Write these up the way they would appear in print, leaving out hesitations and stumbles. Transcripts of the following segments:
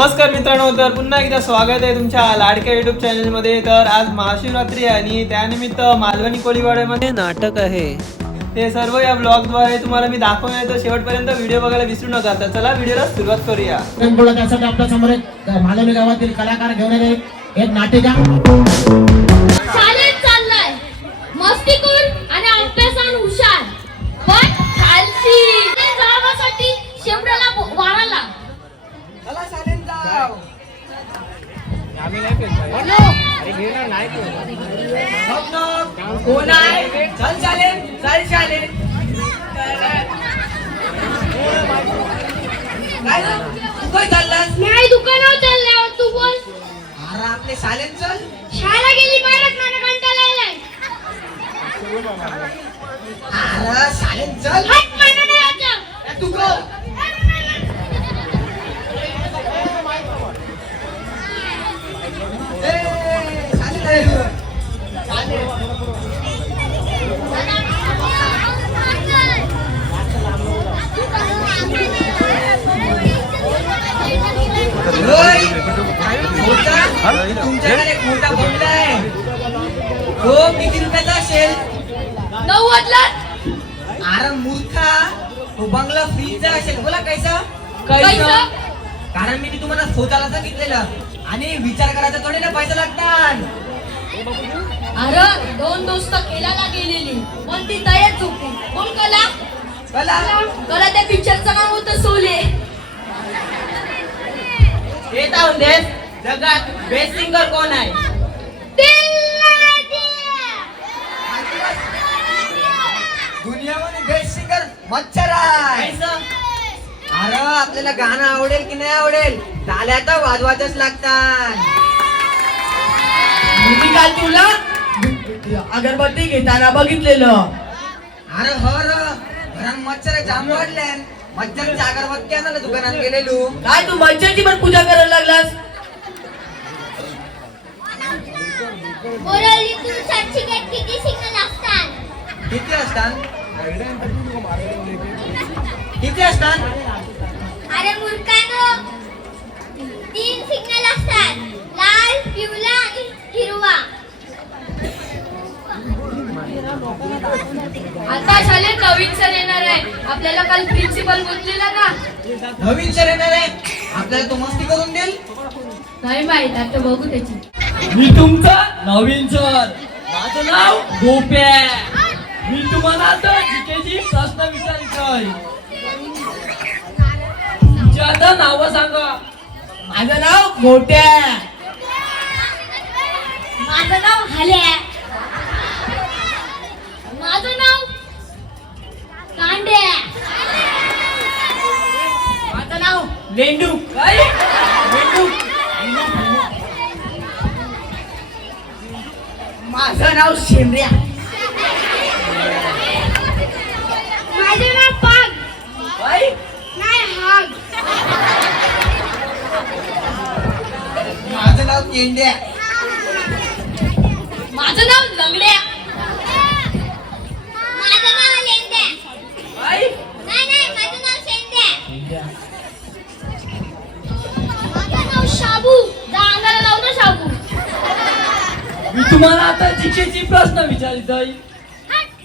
नमस्कार मित्रांनो, तर पुन्हा एकदा स्वागत आहे तुमच्या लाडक्या युट्यूब चॅनलमध्ये. तर आज महाशिवरात्री आहे आणि त्यानिमित्त मालवणी कोळीवाड्यामध्ये नाटक आहे. ते सर्व या ब्लॉगद्वारे तुम्हाला मी दाखवणार, तर शेवटपर्यंत व्हिडिओ बघायला विसरू नका. तर चला व्हिडिओला सुरुवात करूया. त्यासाठी आपल्या समोर एक मालवणी गावातील कलाकार घेऊन आले एक नाटिका. शाळेत चाललाय मस्तीखोर आणि अभ्यासात हुशार, पण खालची गावासाठी शेंबड्याला वाराला. चला शाळेत जाऊ. कोण आहे? चल शाळेत, चल शाळेत. काय रे? तू काय चाललास? नाही, दुकानावर चाललाय. तू बोल. अरे आपले शाळेत चल. शाळा गेली पाहिजे, मला कंटाळा आलाय. अरे शाळेत चल. हट, मला नाही यायचं. तू गो. शाळेत आहे. होय. तुमच्याकडे एक मोठा बंगला आहे. हो, किती रुपयाचा असेल? 90 अरे मूर्खा, तो बंगला फ्रीचा असेल. बोला कैसा? कैसा? कारण मी तुम्हाला स्वतःला सांगितलेलं आणि विचार करायचा थोडे ना पैसा लागतात. अरे 2 दोस्त केलाला गेलेली, पण ती तयार झोपली. बोल कला. कला त्या पिक्चरचं नाव होतं सोले. येत आहोत देश जगात बेस्ट सिंगर कोण आहे? दुनियामध्ये बेस्ट सिंगर मच्छर आहे. अरे आपल्याला गाणं आवडेल की नाही आवडेल, टाळ्या तर वाजवायच्याच लागतात. मी काल तुला अगरबत्ती घेताना बघितलेलं. अरे हो र, घरात मच्छर जाम वाढले. मच्छरची अगरबत्ती आणायला दुकानात गेलेलो. काय तू मच्छरची पण पूजा करायला लागलास? बोरवली तू चर्चगेट किती सिग्नल असतात? किती असतात? किती असतात? अरे मूर्खानो, 3 सिग्नल असतात, लाल, पिवळा आणि हिरवा. आता शाळेत नवीन सर येणार आहे. आपल्याला काल प्रिन्सिपल बोललेला ना. नवीन सर येणार आहे, आपल्याला तो मस्ती करून देईल. नाही माहित, आता बघू त्याची. मी तुमचा नवीन सर. माझं नाव गोप्या. मी तुम्हाला आता जीकेची प्रश्न विचारितोय. तुमची आता नाव सांगा. माझं नाव गोट्या. माझं नाव हल्या. माझं नाव कांड्या. माझं नाव लेंडू. काय लेंडू? माझं नाव शेंद्र्या. माझं नाव पाग. काय? नाही, हाग. माझं नाव केंड्या. माझं नाव लंगड्या. माझं नाव लेंड्या. काय? नाही, माझं नाव शेंड्या. माझं नाव शाबू. अंगाला लावतो शाबू. मी तुम्हाला आता जीकेची प्रश्न विचारितोय.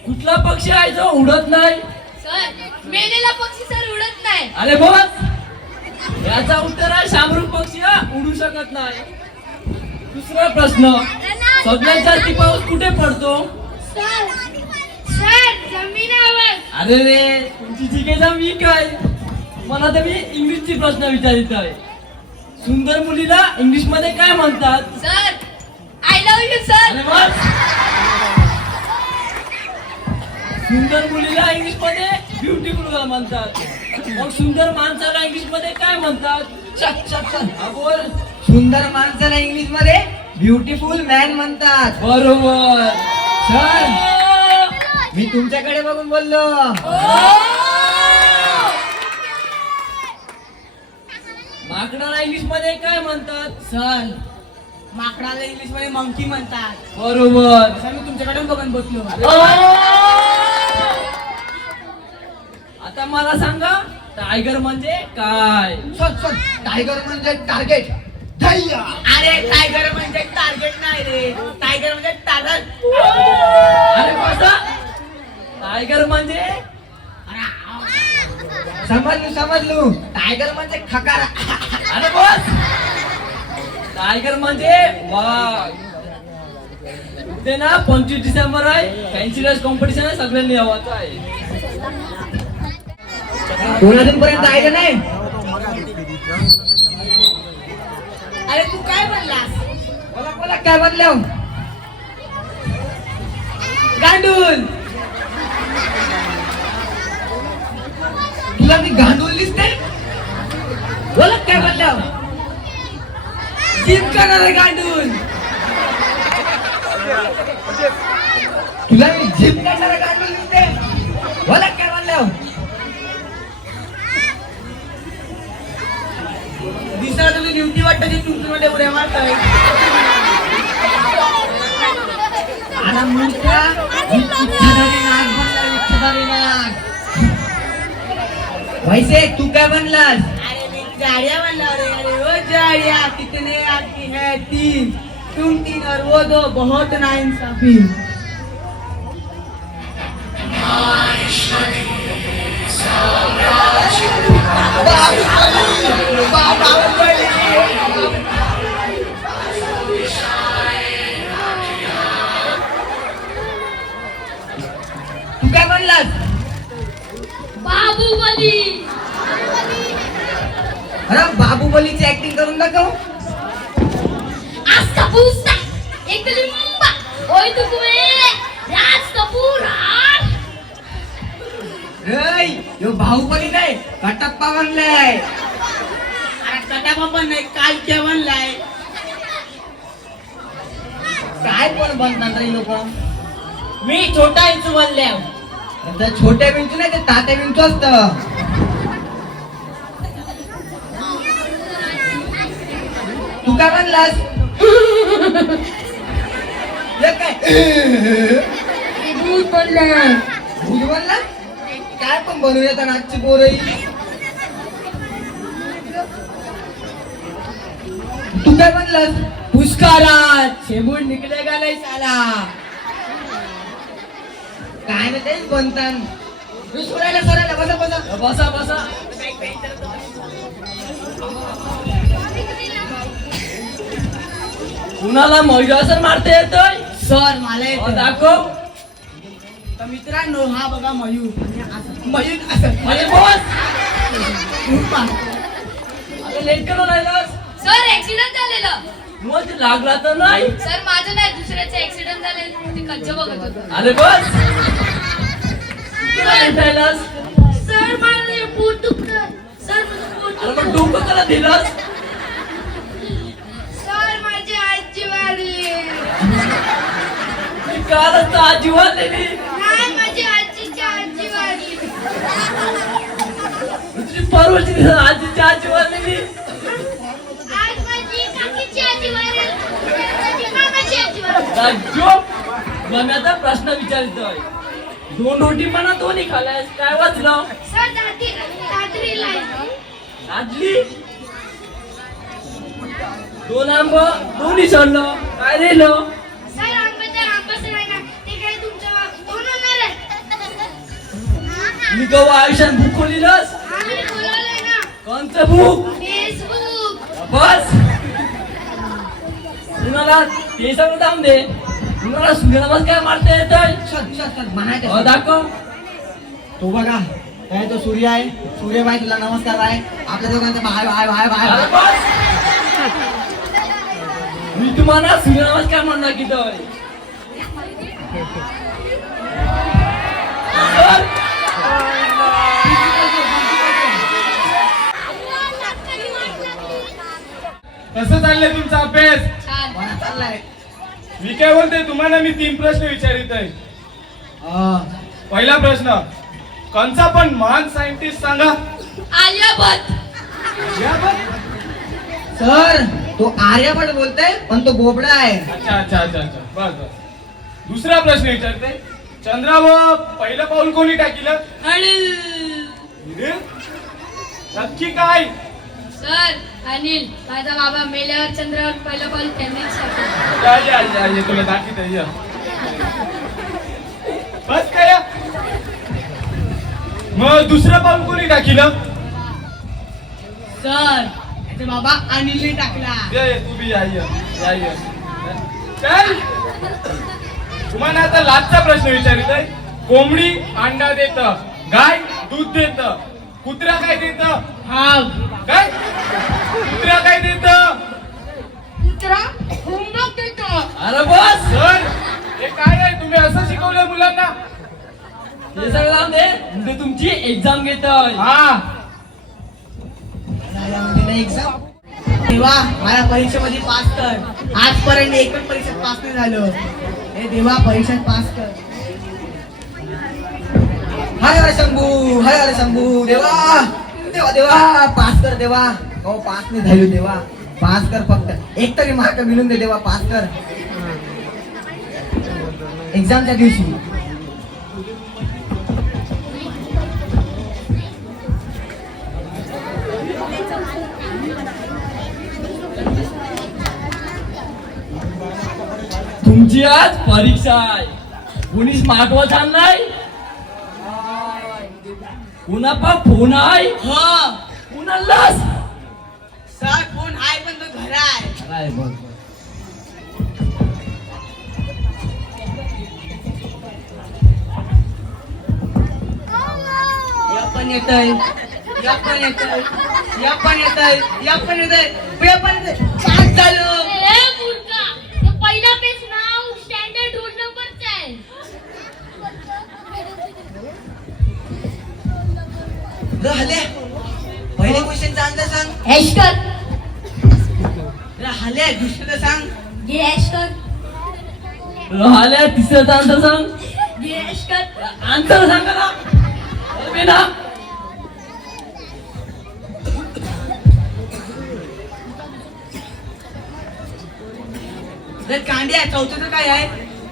कुठला पक्षी आहे जो उडत नाही? सर, मेलेला पक्षी सर उडत नाही. अरे बस, याचा उत्तर आहे शामरूख पक्षी हा उडू शकत नाही. दुसरा प्रश्न, सगळ्यात जास्ती पाऊस कुठे पडतो? सर, जमिनीवर. अरे रे, तुमची जीकेचा वीक आहे. मला तर मी इंग्लिशची प्रश्न विचारित आहे. सुंदर मुलीला इंग्लिश मध्ये काय म्हणतात? Sir, I love you sir. अरे बस, सुंदर मुलीला इंग्लिश मध्ये ब्युटिफुल गर्ल म्हणतात. मग सुंदर माणसाला इंग्लिश मध्ये काय म्हणतात? हा बोल. सुंदर माणसाला इंग्लिश मध्ये ब्युटिफुल मॅन म्हणतात. बरोबर. सर, मी तुमच्याकडे बघून बोललो. माकडाला इंग्लिश मध्ये काय म्हणतात? सर, माकडाला इंग्लिश मध्ये मंकी म्हणतात. बरोबर. सर, मी तुमच्याकडे बघून बसलो. आता मला सांगा, टायगर म्हणजे काय? टायगर म्हणजे टार्गेट. अरे टायगर म्हणजे टार्गेट नाही रे, टायगर म्हणजे टार्गेट. अरे कसं? टायगर म्हणजे समजलो. टायगर म्हणजे खकारा. अरे बस. टायगर म्हणजे वाघ. ते ना 25 डिसेंबर आहे, फॅन्सी ड्रेस कॉम्पिटिशन आहे, सगळ्यांनी यावाचं आहे. कोण अजूनपर्यंत आलं नाही? अरे तू काय म्हणलास? बोला काय बदलाव? गांडूल. तुला मी गांडूल दिसते? बोला काय बदलाव? जिम करणारा गांडूल. तुला मी जिम करणारा गांडूल दिसते? बोला काय बदलाव? दिसला तुम्ही ड्युटी वाटतं की तुमच्यामध्ये उड्या मारताय. आला मुलगा इच्छाधारी नाग बनला, इच्छाधारी नाग. वैसे तू काय बनलास? अरे मी गाड़िया बनला रे. अरे वो गाड़िया कितने आती है? 3. तुम 3 और वो 2. बहुत नाइंसाफी. तू काय बनलास? बाहुबली. अरे बाहुबलीची ऍक्टिंग करून दाखव. आज कपूर एक दिली मुंबा. ओय तू कुवे राज कपूर. यो बाहुबली नाही, कटप्पा बनलाय. अरे कटापा पण नाही, काल क्या बनलाय. काय पण बनतात रे लोक. मी छोटा इंचू बनल्या. छोट्या विंचू नाही, ते तात्या विंचू असत. तू काय बनलास? हे काय भूत बनलाय. भूत बनला? काय पण बनवू येतात आजची पोरही. तू काय बनलास? पुष्कारात शेंबूड निकलेगा नाही साला. काय ना तेच बनतात. सोडायला बसा बसा. बसा बसा. कुणाला मयुरासन मारता येतोय? सर मला येतं. दाखव. तर मित्रांनो हा बघा मयूर. मयूर असं अरे बस. उठा. अरे लेट करून राहिलास? सर ऍक्सिडेंट झालेलं. मग लागला तर नाही. सर माझं नाही, दुसऱ्याचं ऍक्सिडेंट झालेलं. ते कच्चं बघत होतं. अरे बस. कुठे लेट राहिलास? सर मला पोट दुखतं. सर माझं पोट अरे मग डोकं त्याला दिलास? सर माझी आजी वारली. मी कालच तर आजी वारलेली. नाही माझी आजीची आजी वारली. तुझी परवाची दिवस आजीची आजी वारलेली. आज माझी काकीची आजी वारली. माझी मामाची आजी वारली. मग मी आता प्रश्न विचारतोय. 2 रोटी म्हणा, 2 खाल्ल्यास काय वाचलं? Sir Dadri line. आजली 2 आंब 2 सोडलं, काय राहिलं? सर आंबाच नाही ना, ते काय तुमचं कोण होणार आहे? मी कवा आयुष्यात भूक खोलीलस? आम्ही बोलवलंय ना. कोणतं भूक? फेसबुक. बस. कुणाला ते सगळं जाऊन दे. कुणाला सूर्यनमस्कार मारता येतोय? म्हणायचं दाखव. तो बघा काय तो सूर्य आहे. सूर्यबाई तुला नमस्कार आहे. आपल्या दोघांचा बाय बाय बाय बाय अरे बस. मी तुम्हाला सूर्यनमस्कार म्हणणार की तर कसं चाललंय तुमचा अभ्यास? बरा चाललाय. मी काय बोलते, तुम्हाला मी 3 प्रश्न विचारित आहे. पहिला प्रश्न, कोणचा पण महान सायंटिस्ट सांगा. आलियाबत. सर तो आर्यभट बोलतोय, पण तो बोबडा आहे. अच्छा अच्छा अच्छा अच्छा, बस बस. दुसरा प्रश्न विचारते, चंद्रावर पहिलं पाऊल कोणी टाकिलं? आणि हे? नक्की काय? सर अनिल माझा बाबा मेल्यावर चंद्रावर पहिलं पाऊल त्यांनीच टाकलं. या तुला दाखवते या. बस काय? मग दुसरं पाऊल कोणी टाकीलं? सर याचा बाबा अनिलने टाकला. ये तू बी या. चल तुम्हाला आता लास्टचा प्रश्न विचारित आहे. कोंबडी अंडा देत, गाय दूध देत, कुत्रा काय देत? हा काय? कुत्रा काय देत? कुत्रा होमवर्क देतो. अरे बस सर हे काय आहे? तुम्ही असं शिकवलं मुलांना? हे सगळं जाऊन दे. म्हणजे तुमची एक्झाम घेतोय. हा एक्झाम देवा मला परीक्षेमध्ये पास कर. आजपर्यंत एक पण परीक्षेत पास नाही झालो. हे देवा परीक्षेत पास कर. हाय हरे शंभू देवा देवा देवा पास कर देवा. हो पास नाही झालो देवा, पास कर. फक्त एक तरी मार्क मिळून दे देवा, पास कर एक्झामच्या दिवशी. तुमची आज परीक्षा आहे. कोणी स्मार्टवॉच आणलाय? कुणा पा फोन आहे? हो कुणा लस? सर फोन आहे पण तो घरा आहे. काय बोल. या पण येतय, या पण येतय, या पण येतय, या पण येतय, या पण येतय. पास झालो. ए मूर्खा, तो पहिला पेज नाव स्टँडर्ड रोल नंबरचा आहे. हले पहिले क्वेश्चनचा आन्सर सांग. एशकर हले दुसरं सांग. घे एशकर राहिल्या तिसऱ्याचा आन्सर सांग. घे एशकर आन्सर सांगा ना. अरे ना जर कांड्या चौथं काय आहे?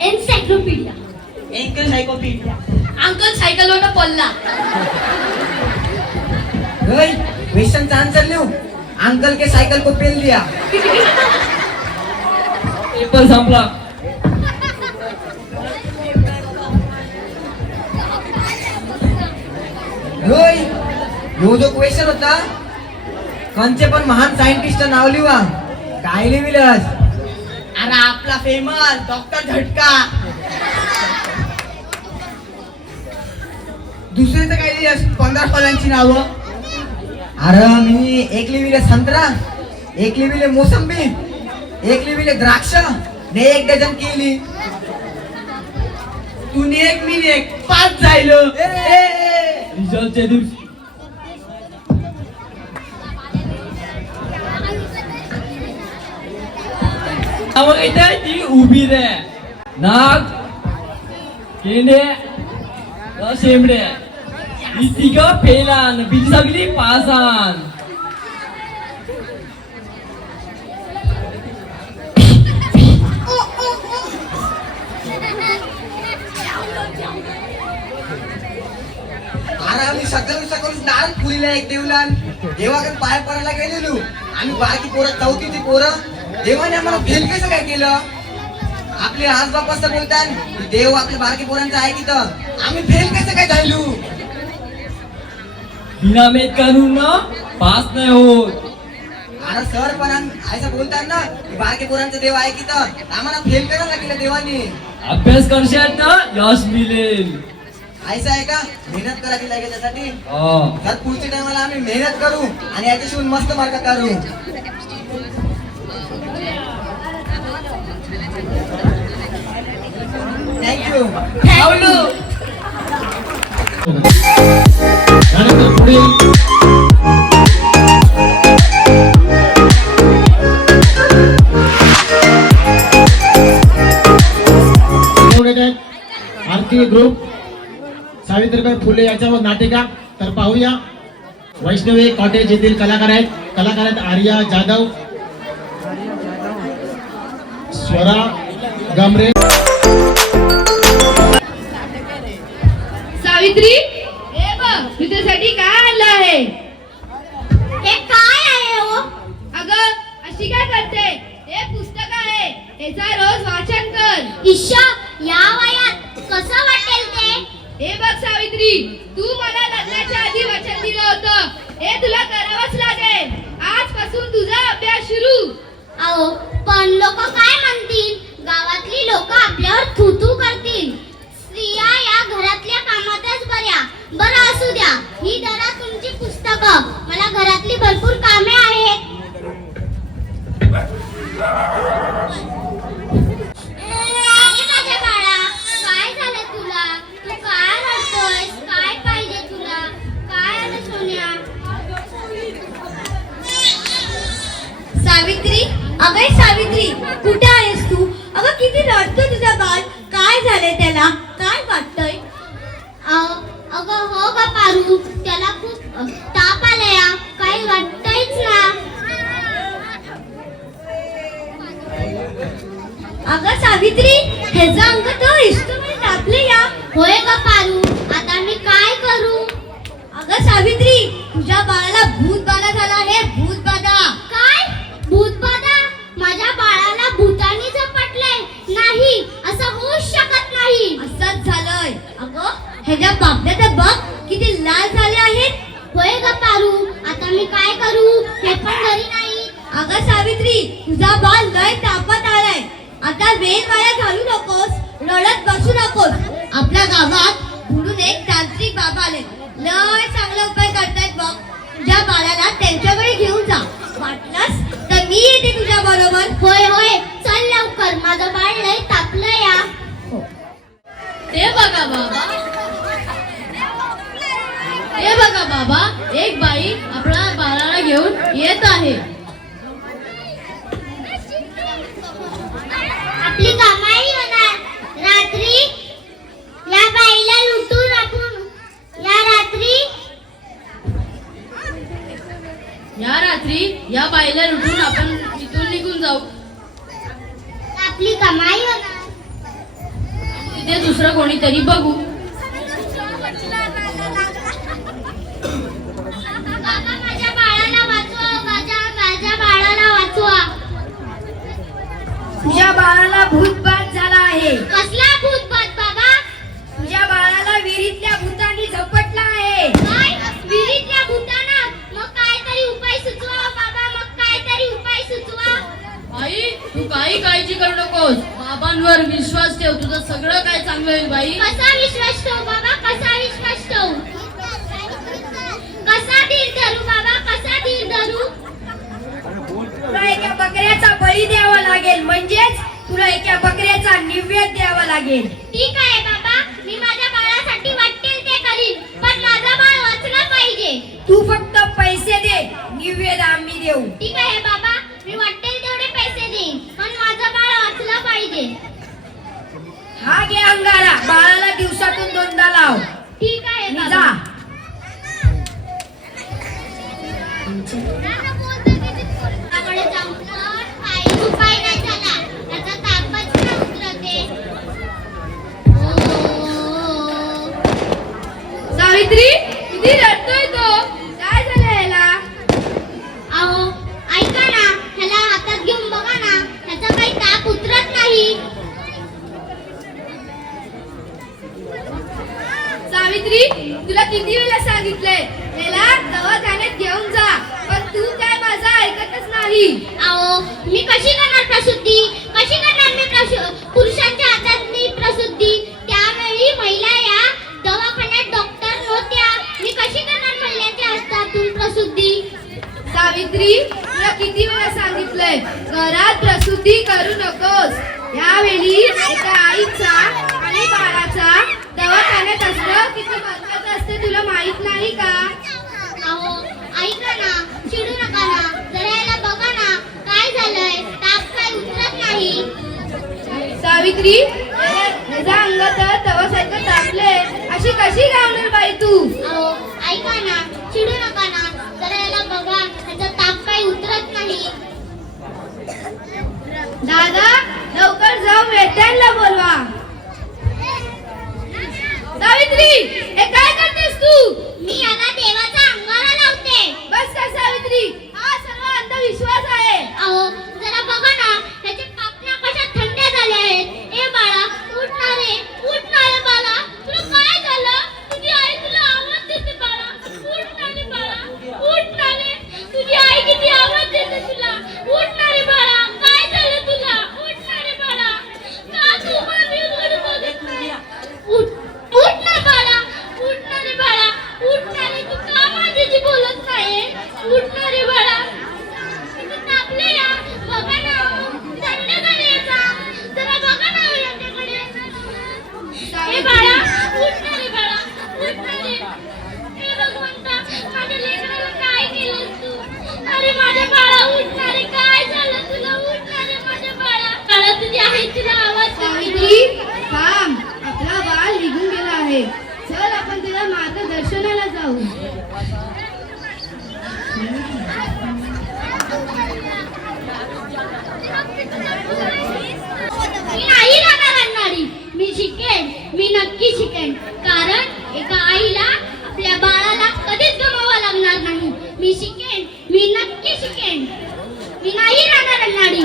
एन्सायक्लोपीडिया. एंकल सायकोपीडिया. अंकल सायकलवर पडला. क्वेश्चनचा आन्सर लिहू. अंकल के सायकल को पेल लिया. पेपर संपला. यो जो क्वेश्चन होता कंचे पण महान सायंटिस्ट नाव लिहा. काय लिहिलंस? अरे आपला फेमस डॉक्टर झटका. दुसरीचं काय लिहिलंस? 15 फळांची नावं. अरे मी एक लिहिले संत्रा, एक लिहिले मोसंबी, एक लिहिले द्राक्ष ने 1 डझन केली. तुम्ही एक मी एक पाच झालो. रिझल्टच्या दिवशी नावं येते ती उभी रे. नाग, केंडे, शेंबडे ही तिघ फेलान, बिजी सगळी पासान. अरे आम्ही सकाळी नारळ फुलीला एक देवलान देवाकडे पाय पडायला गेलेलो. आम्ही बाकी पोरं, चौथीची पोरं, देवाने आम्हाला फेल कसं काय केलं? आपले आजबाप असं बोलतात की देव आपल्या बारकी पोरांचं आहे की तर आम्ही फेल कसं काय झालो? बिना मेद करून ना पास नाही होत. अरे सर पण असं बोलतात ना की बारकी पोरांचं देव आहे की तर आम्हाला फेल करायला केलं देवाने. अभ्यास करशात ना यश मिळेल. ऐसा आहे का? मेहनत करावी लागेल त्यासाठी. हो. तर पुढच्या टायमाला आम्ही मेहनत करू आणि याच्याशिवाय मस्त मार्क काढू. थँक्यू. ठेवलो. त्यानंतर पुढील आरती ग्रुप सावित्रीबाई फुले यांच्यावर नाटिका. तर पाहूया वैष्णवी कॉटेज येथील कलाकार आहेत आर्या जाधव, स्वरा गमरे. सावित्री हे बघ तुझ्यासाठी काय आणलं आहे. अशी काय करते? हे पुस्तक आहे, याचा रोज वाचन कर. ईशा, या वयात कसं वाटेल ते? हे बघ सावित्री, तू मला लग्नाच्या आधी वचन दिलं होतं, हे तुला करावंच लागेल. आजपासून तुझा अभ्यास सुरू. अहो पण लोक काय म्हणतील? गावातली लोक आपल्यावर थुतू करतील. स्त्रिया या घरातल्या कामातच बऱ्या. बरं असू द्या, ही धरा तुमची पुस्तकं. मला घरातली भरपूर कामे आहेत. अरे माझ्या बाळा, काय झालं तुला? तू काय रडतोयस? काय पाहिजे तुला? काय आलं सोन्या? सावित्री, अगं सावित्री, कुठे आहेस तू? अगं किती रडतो तुझा बाळ. काय झालंय त्याला? काय वाटतंय? अगं हो ग पारू, त्याला खूप ताप आलाय. काही वाटतंयच ना. अगं सावित्री, ह्याचा अंग तो इष्टमध्ये तापले या. होय ग पारू, आता मी काय करू? अगं सावित्री, तुझ्या बाळाला भूतबाधा झाला आहे. भूतबाधा. काय? भूतबाधा? माझ्या बाळाला भूतानी झपटलंय? नाही, असं होऊच शकत नाही. असंच झालंय. अगं ह्याच्या बाबड्यात बघ किती लाल झाले आहेत. होय ग पारू, आता मी काय करू? हे पण घरी नाही. अगं सावित्री, तुझा बाळ लय तापत आलाय. आता वेळ वाया घालू नकोस, रडत बसू नकोस. आपल्या गावात म्हणून एक तांत्रिक बाबा आले, लय चांगला उपाय करतायत बघ. तुझ्या बाळाला त्यांच्याकडे घेऊन जा. वाटलंस तर मी येते तुझ्या बरोबर. होय होय, चल लवकर, माझं बाळ लय तापलंय या. ते बघा बाबा, हे बघा बाबा, एक बाई आपल्या बाळाला घेऊन येत आहे. आपली कमाई होणार. रात्री या बाईला लुटून आपण या बाईला लुटून आपण इथून निघून जाऊ. आपली कमाई होणार. तिथे दुसरं कोणीतरी बघू. बाबा, माझ्या बाळाला वाचवा. माझ्या बाळाला वाचवा. तुझ्या बाळाला भूतबाध झाला आहे. कसला भूतबाध बाबा? तुझ्या बाळाला विहिरीतल्या भूतानी झपटला आहे. काय? विहिरीतल्या भूताना? मग काहीतरी उपाय सुचवा बाबा, मग काहीतरी उपाय सुचवा. आई, तू काही काळजी करू नकोस. बाबांवर विश्वास ठेव, तुझं सगळं काय चांगलं होईल बाई. कसा विश्वास ठेवू बाबा? कसा विश्वास ठेवू? कसा धीर धरू बाबा? कसा धीर धरू? तुला एका बकऱ्याचा बळी द्यावा लागेल, म्हणजेच तुला एका बकऱ्याचा नैवेद्य द्यावा लागेल. ठीक आहे बाबा, मी माझ्या बाळासाठी वाटेल ते करीन, पण माझा बाळ वाचला पाहिजे. तू फक्त पैसे दे, नैवेद्य आम्ही देऊ. ठीक आहे बाबा, मी वाटेल तेवढे पैसे देईन, पण माझा बाळ वाचला पाहिजे. हा घे अंगारा, बाळाला दिवसातून 2दा लाव. ठीक आहे आणि बाबा. जा. आपल्याकडे जाऊन पण काही उपाय नाही झाला. त्याचा तापच नाही उतरते. सावित्री, किती रडतोय तो? काय झालं याला? अहो ऐका ना, ह्याला हातात घेऊन बघा ना, त्याचा काही ताप उतरत नाही. सावित्री, तुला किती वेळा सांगितलंय याला दवाखान्यात घेऊन जा, पण तू काय माझा ऐकतच नाही. अहो मी कशी करणार प्रसूती? कशी करणार मी पुरुषांच्या हातात मी प्रसूती? त्यावेळी महिला या दवाखान्यात डॉक्टर नव्हत्या. मी कशी करणार महिलांच्या हातातून प्रसूती? सावित्री, तुला किती वेळा सांगितलंय घरात प्रसूती करू नकोस. यावेळी एका आईचा आणि बाळाचा दवाखान्यात असणं किती महत्वाचं असते तुला माहित नाही का? अहो ऐका ना, चिडू नका ना, जरा याला बघा ना, काय झालंय? ताप काय उतरत नाही. सावित्री, माझ्या अंगात तवासारखं तापले, अशी कशी लावणार बाई तू? अहो ऐका ना, चिडू नका ना, जरा याला बघा, त्याचा ताप काही उतरत नाही. दादा, लवकर जाऊन वेद्यांना बोलवा. सावित्री, हे काय करतेस तू? मी याला देवाचा अंगारा लावते. बस का सावित्री, हा सर्व अंधविश्वास आहे. अहो जरा बघा ना त्याचे पापण्या कशा थंड्या झाल्या आहेत. ए बाळा उठ ना रे बाळा, तुला काय झालं? तुझी आई तुला आवाज देते बाळा, उठ ना रे बाळा, उठ ना रे. तुझी आई किती आवाज देते तुला, उठ ना रे बाळा, काय झालं तुला? उठ ना रे बाळा, का तू मला न्यूजकडे बघत नाही? उठ ना बाळा, उठ ना रे बाळा, उठ ना रे. तू का माझ्याशी बोलत नाही? उठ ना रे बाळा. किती तापले या, बघा ना संध्याकाळी येता, जरा बघा ना यांच्याकडे. ए बाळा उठ ना रे बाळा, उठ ना रे. ए भगवंता, माझ्या लेकराला काय केलंस तू? अरे माझ्या बाळा उठ ना रे, काय झालं तुला? उठ ना रे माझ्या बाळा. बाळा तुझी आई तुला आवाज सावित्री थांब, आपला बाळ निघून गेला आहे. चल आपण तिला मार्गदर्शनाला जाऊ. मी नाही राहणार अण्णारी. मी शिकेन, मी नक्की शिकेन. कारण एका आईला आपल्या बाळाला कधीच गमावा लागणार नाही. मी शिकेन, मी नक्की शिकेन. मी नाही राहणार अण्णारी.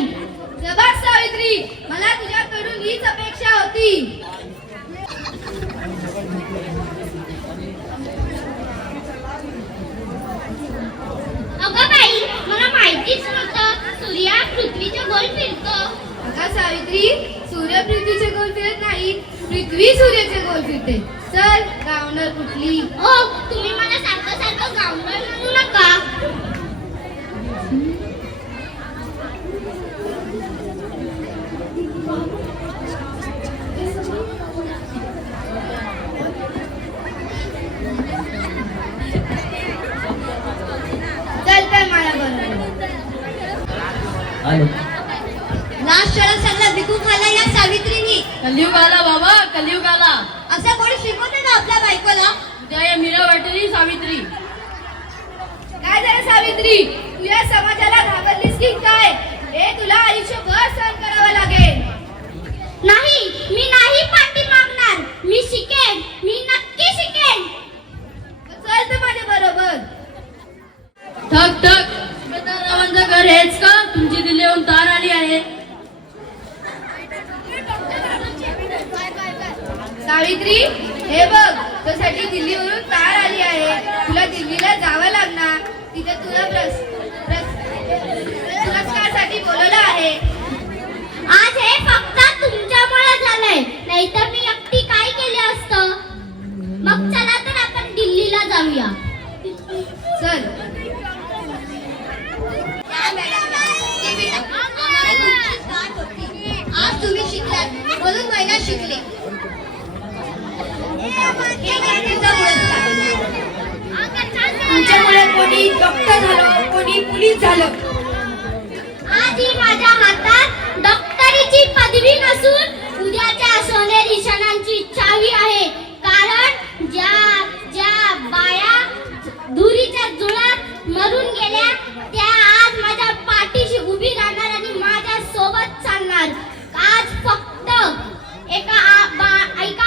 जबाब सावित्री, मला तुझ्याकडून हीच अपेक्षा होती. अगं बाई, मला माहितीच नव्हतं सूर्य पृथ्वीच्या गोल फिरतो. अगं सावित्री, सूर्य पृथ्वीचे गोल फिरत नाही, पृथ्वी सूर्याचे गोल फिरते. चल गावणार कुठली. ओ तुम्ही मला सारखं सारखं गावंढळ म्हणू नका. चल तर मला बरोबर. लास्ट क्षणात सगळा बिकू खाला या सावित्रीनी. कलियुग आला बाबा, कलियुग आला. असं कोणी शिकवते ना आपल्या बायकोला? उद्या या मीरा वाटेली सावित्री. काय झालं सावित्री, तू या समाजाला घाबरलीस की काय? हे तुला आयुष्यभर सहन करावं लागेल. नाही, मी नाही पाठी मागणार. मी शिकेन, मी नक्की शिकेन. चल तर माझ्या बरोबर. ठक ठक, सुभेदारावांचं घर हेच का? तुमची दिल्लीहून तार आली आहे. सावित्री हे बघ, तुझ्यासाठी दिल्लीवरून तार आली आहे. तुला दिल्लीला जावं लागणार. तिथे तुला पुरस्कारासाठी बोलवलं आहे. आज हे फक्त तुमच्यामुळे झालंय, नाहीतर मी एकटी काय केलं असतं. मग चला तर आपण दिल्लीला जाऊया. चल. आज तुम्ही शिकलात म्हणून महिला शिकले. तुमच्यामुळे कोणी डॉक्टर झालं, कोणी पोलीस झालं. आज ही माझ्या हातात डॉक्टरीची पदवी नसून उद्याच्या सोनेरी क्षणांची चावी आहे. कारण ज्या बाया धुरीच्या जुळात मरून गेल्या, त्या आज माझ्या पाठीशी उभी राहणार आणि माझ्या सोबत चालणार. आज फक्त एका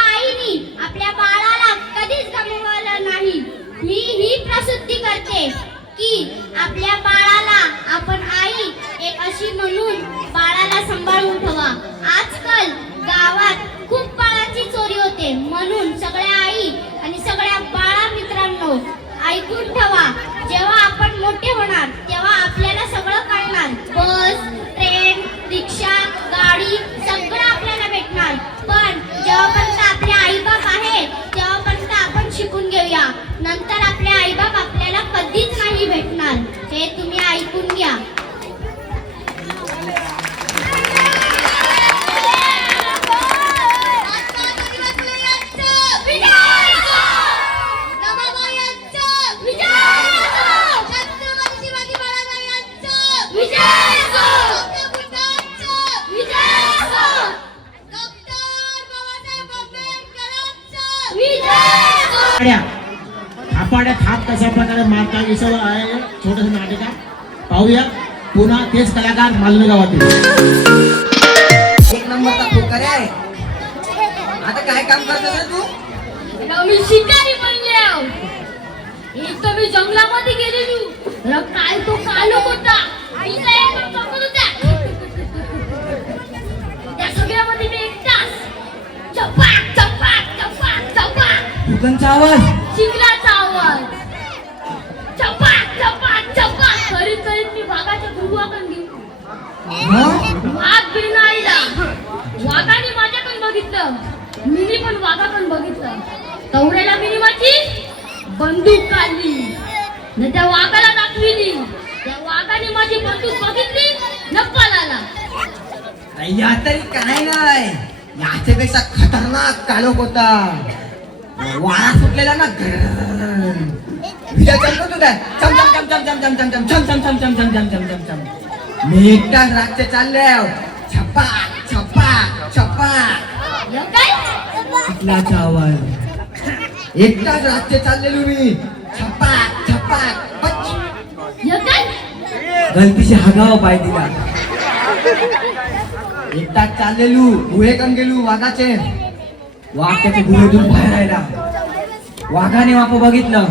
आईने आपल्या बाळाला कधीच गमावलं नाही. मी ही प्रसिद्धी करते की आपल्या बाळाला आपण आई एक अशी म्हणून बाळाला सांभाळून ठेवा. आजकाल गावात खूप बाळाची चोरी होते, म्हणून सगळ्या आई आणि सगळ्या बाळा मित्रांनो ऐकून ठेवा. जेव्हा आपण मोठे होणार तेव्हा आपल्याला सगळं कळणार. बस, ट्रेन, रिक्षा, गाडी सगळं आपल्याला भेटणार. पण जेव्हापर्यंत आपले आईबाप आहे तेव्हापर्यंत आपण शिकून घेऊया. नंतर आपले आईबाप आपल्याला कधीच नाही भेटणार. हे तुम्ही ऐकून घ्या. थापाड्यात हात कशा प्रकारे मारता विषय आहे छोटस नाटिका पाहूया. पुन्हा तेच कलाकार मालवणी गावातील. एक नंबरचा खोकर आहे. आता काय काम करतोस रे तू? मी शिकारी बनले. एक तर मी जंगलामध्ये गेलेली र काय तो कालोख होता तिचा एकदम चमकत होत्या त्या सगळ्यामध्ये मी एकटाच चपाक चपाक चपाक चपाक भूतांचा आवाज चिखलाचा आवाज चपाक चपाक चपाक करीत करीत मी वाघाच्या गुरुवाकडे गेलो वाघ बिनाईला वाघाने माझ्याकडे बघितलं मिनी पण वाघाकडे बघितलं तवरेला मिनी माझी बंदूक काढली न त्या वाघाला दाखविली त्या वाघाने माझी बंदूक बघितली न पळाला या तरी काय नाही याच्यापेक्षा खतरनाक कालोख होता वारा सुटलेला ना विजा चमकत होता चम चम चम चम चम चम चम चम चम चम चम चम चम चम चम मी एकटाच राज्य चालल्या छप्पा छप्पा छप्पा या काय चिखलाचा आवाज एकटाच राज्य चाललेलो मी छप्पा छप्पा पच या काय गलतीशी हगाव पाय दिला एकटाच चाललेलो गुहेकन गेलो वाघाचे वाघ त्याच्या गुहेतून बाहेर राहिला वाघाने वाप बघितलं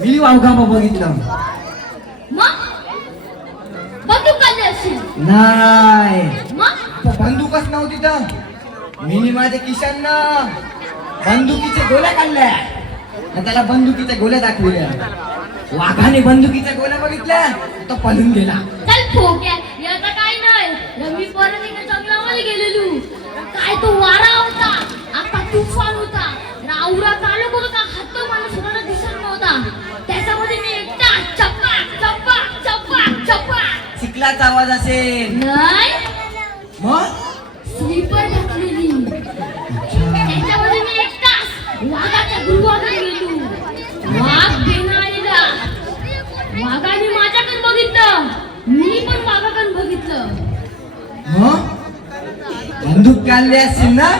मी वाघा बघितलं मग बंदूक काढली असेल नाही मग बंदूकच नव्हती तर मी माझ्या किशांना बंदुकीच्या गोळ्या काढल्या आणि त्याला बंदुकीच्या गोळ्या दाखविल्या वाघाने बंदुकीच्या गोळ्या बघितल्या तो पळून गेला चल फोक्या याचा काय नाही रमी परत एका जंगलामध्ये गेलेलो काय तो वारा होता आता तुफान होता राऊरा कालोख होता हात मला सुद्धा दिसत नव्हता त्याच्यामध्ये मी एकटा चप्पा चप्पा चप्पा चप्पा चिखलाचा आवाज असेल नाही मग स्लीपर घातलेली त्याच्यामध्ये मी एकटाच वाघाच्या गुरुवाकडे गेलो वाघ बेनाळीला वाघाने माझ्याकडे बघितलं मी पण वाघाकडे बघितलं मग बंदूक काढली असतील ना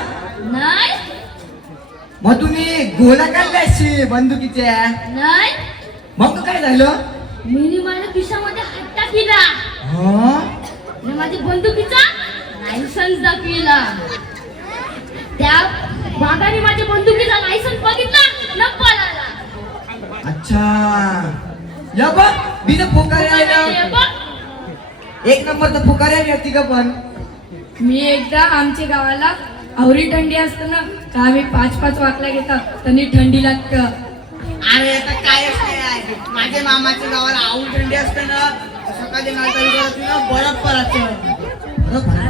नाही मग तुम्ही गोळ्या काढल्या असतील बंदुकीच्या नाही मग काय झालं मी माझ्या खिशामध्ये हात टाकला हं? माझ्या बंदुकीचा लायसन्स दाखविला त्या वाघाने माझ्या बंदुकीचा लायसन्स बघितला न पळाला अच्छा या बघ मी तर फोकारे आहे हे ना बघ, एक नंबरचा फोकारे आहे तिघ पण मी एकदा आमच्या गावाला आवरी थंडी असतं ना का आम्ही 5-5 वाकल्या घेतात त्यांनी थंडी लागतं. अरे आता कायच नाही आहे माझ्या मामाच्या गावाला आवून थंडी असते ना सकाळी ना बरफ पडायचं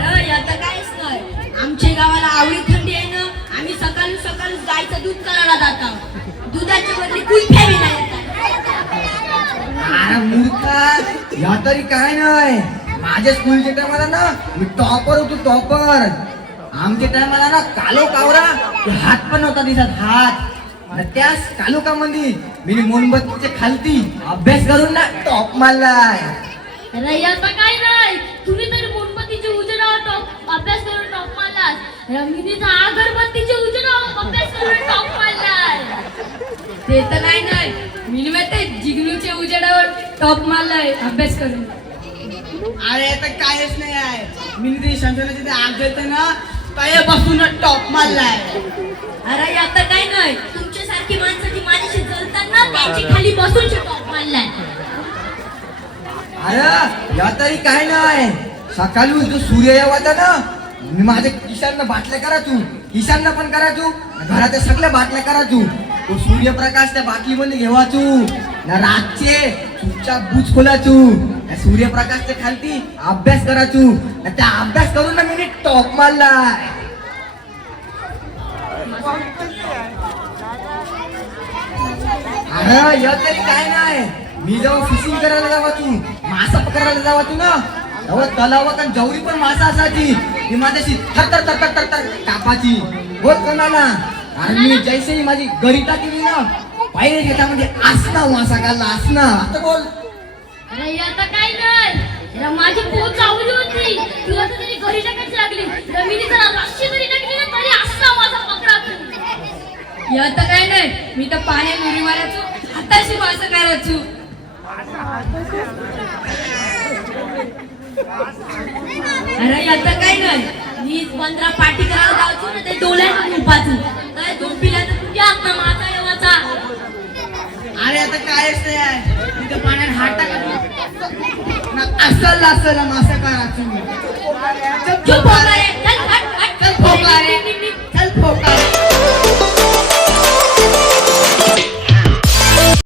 अरे आता काहीच नाही आमच्या गावाला आवडी थंडी आहे ना आम्ही सकाळी सकाळी गायचं दूध करायला जातो दुधाच्या बदली कुल्फ्या बी नाही अरे मूर्खा या तरी काय नाही माझ्या स्कूलच्या टायमाला ना मी टॉपर होतो टॉपर आमच्या टायमाला ना कालो कावरा हात पण होता दिसत हात आणि त्या कालोकामध्ये मी मोमबत्तीच्या खालती अभ्यास करून ना टॉप मारलाय अरे आता काय नाही तुम्ही तरी मोमबत्तीच्या उजेडावर टॉप अभ्यास करून टॉप मारलास रमिनीचा अगरबत्तीच्या उजेडावर अभ्यास करून टॉप मारलाय ते तर काही नाही मी माहिती जिगणूच्या उजेडावर टॉप मारलाय अभ्यास करून. अरे आता कायच नाही आहे मी ते शंकराचे आग देते ना पासून टॉप मारलाय अरे आता काय नाही तुमच्यासारखी माणसं ती माझ्याशी जळताना त्यांची खाली बसून टॉप मारलाय अरे या तरी काय नाही सकाळी जो सूर्य येवाचा ना मी माझ्या किशांना बाटल्या करा तू किशांना पण करा तू घराच्या सगळ्या बाटल्या करा तू तो सूर्यप्रकाश त्या बाटलीमध्ये घेवा तू ना रातचे चुपचाप बूच खोला तू त्या सूर्यप्रकाशच्या खालती अभ्यास करा तू त्या अभ्यास करून ना मी टॉप मारलाय अरे या तरी काय नाही मी जेव्हा फिशिंग करायला जावा तू मासा पकडायला जावा तू ना तेव्हा तलावात आणि जवळी पण मासा असायची ती माझ्याशी थर थर थर थर थर कापाची होत कोणाला आणि मी जैसे माझी गरीता केली ना पाहिजे शेतामध्ये आसना मासा काढला आसना आता बोल अरे आता काय नाही रे माझी पोट चावली होती तुला तर तरी घरी टाकायची लागली रमिनी जरा राशी तरी टाकली ना तरी असा माझा पकडा तू या तर काय नाही मी तर पाण्यात उडी मारायचो हाताशी मासं करायचो. अरे आता काय नाही मी 15 पार्टी करायला जायचो ना ते डोळ्यात झोपायचो काय झोपीला तर तुझ्या हात ना माझा येवाचा अरे आता तर कायच नाही आहे तिथे पाण्यात हात टाका असल मासा करा तुम्ही चुप हो गए